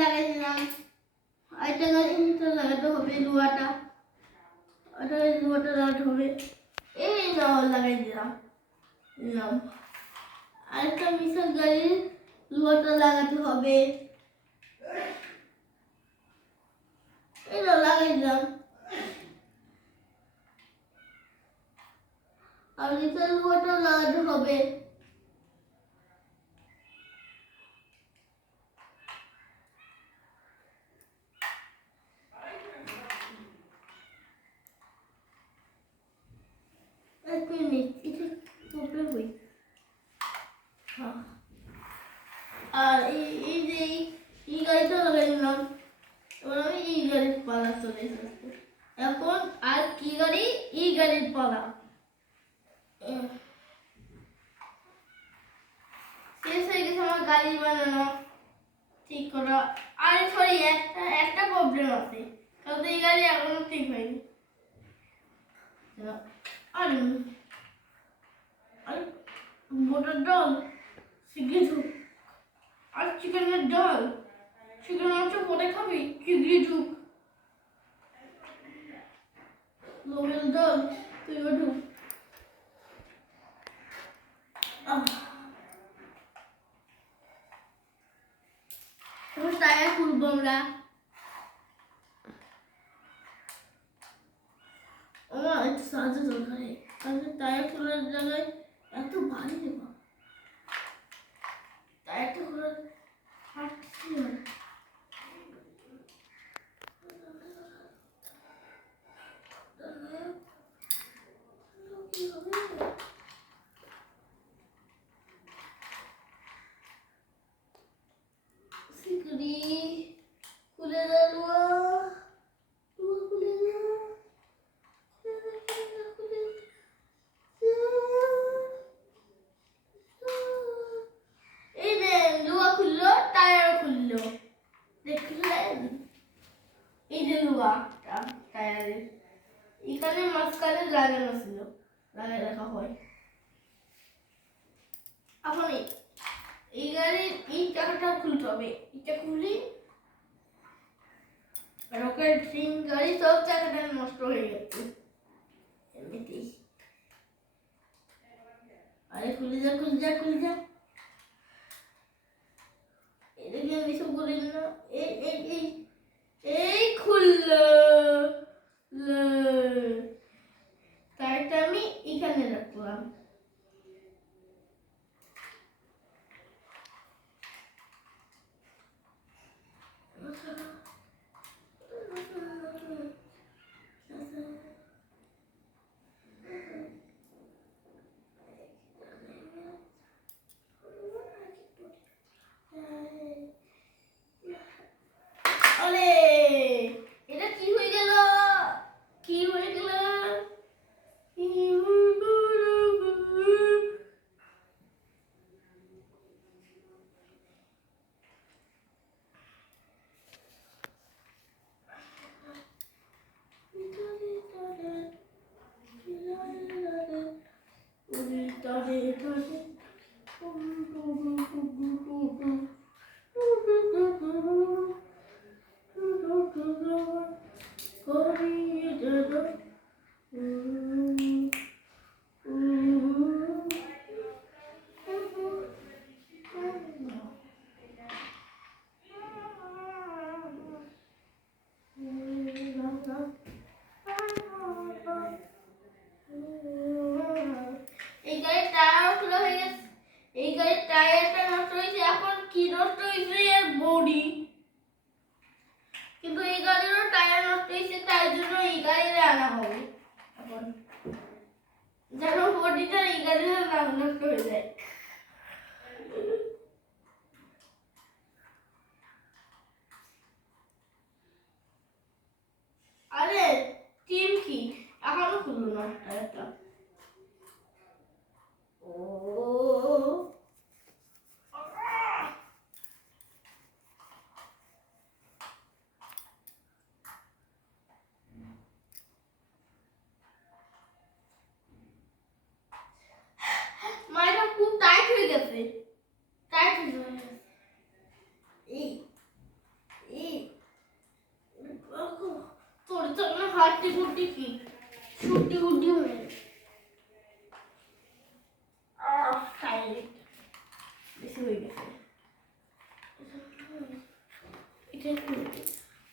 লাগাই দিলাম। আরেকটা গাড়িটা লাগাতে হবে লুয়াটা, ওটা লুয়াটা লাগাতে হবে। এই লাগাই দিলাম। আরেকটা মিশাল গাড়ির লুয়াটা লাগাতে হবে। এটা লাগাই দিলাম। আর মিশাল লুয়াটা লাগাতে হবে। আর এই যে এই গাড়িটা লাগাই দিলাম। এবার আমি এই গাড়ির পালা চলে এসেছি। এখন আর কি গাড়ি? এই গাড়ির পালা। শেষ হয়ে গেছে আমার গাড়ি বানানো, ঠিক করা। আরে সরি, একটা প্রবলেম আছে, কারণ এই গাড়ি এখনো ঠিক হয়নি। আর বোটার ডাল শিগগিরি ঢুক। আর চিকেনের ডাল, চিকেন মাংস পরে খাবি, শিগগিরি ঢুক। লোকের ডাল তুইও ঢুক। টায়ার খুলবো আমরা। আমার একটু সাহায্য দরকার, কারণ টায়ার খোলার জায়গায় এত ভারী দেব। টায়ারটা খোলার হাঁটছি না। খুলে গেল। এই যে লুয়া খুললো, টায়ার খুললো, দেখলেন? এই যে লুয়া টায়ারের এখানে মাঝখানে লাগানো ছিল, লাগাই রাখা হয়। এখন এই গাড়ির এই চাকাটা খুলতে হবে। এটা খুলি, রকেট সিং গাড়ি সব চাকাটা নষ্ট হয়ে গেছে এমনিতেই। আরে খুলে যা, খুলে যা, খুলে যা। এদিকে আমি সব বলি না। এই এই এই এই খুললো। টায়ারটা আমি এখানে রাখলাম। এটা কি হয়ে গেল? কি হয়ে গেল? এই গাড়ির টায়ার খোলা হয়ে গেছে। এই গাড়ির টায়ারটা নষ্ট হয়েছে। এখন কি নষ্ট হয়েছে? এর বডি। কিন্তু এই গাড়িরও টায়ার নষ্ট হয়েছে, তাই জন্য এই গাড়িতে আনা হবে। এখন যেন বডিটা এই গাড়িতে না নষ্ট হয়ে যায়। আরে টিম কি এখনো খুললো না টায়ারটা? ও কাটি কুটি কি ছুটি কুটি হয়ে টাইট বেশি হয়ে গেছে।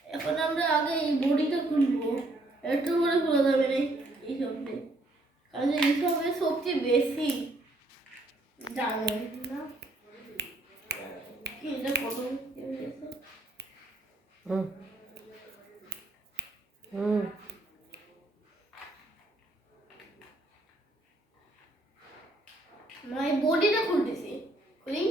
এখন আমরা আগে এই বডিটা খুলবো, একটু করে খোলা যাবে না এই সবটি, কারণ এই সবে সবচেয়ে বেশি জানে না কি এটা কত হয়েছে। মানে বডিটা খুলতেছি, খুলি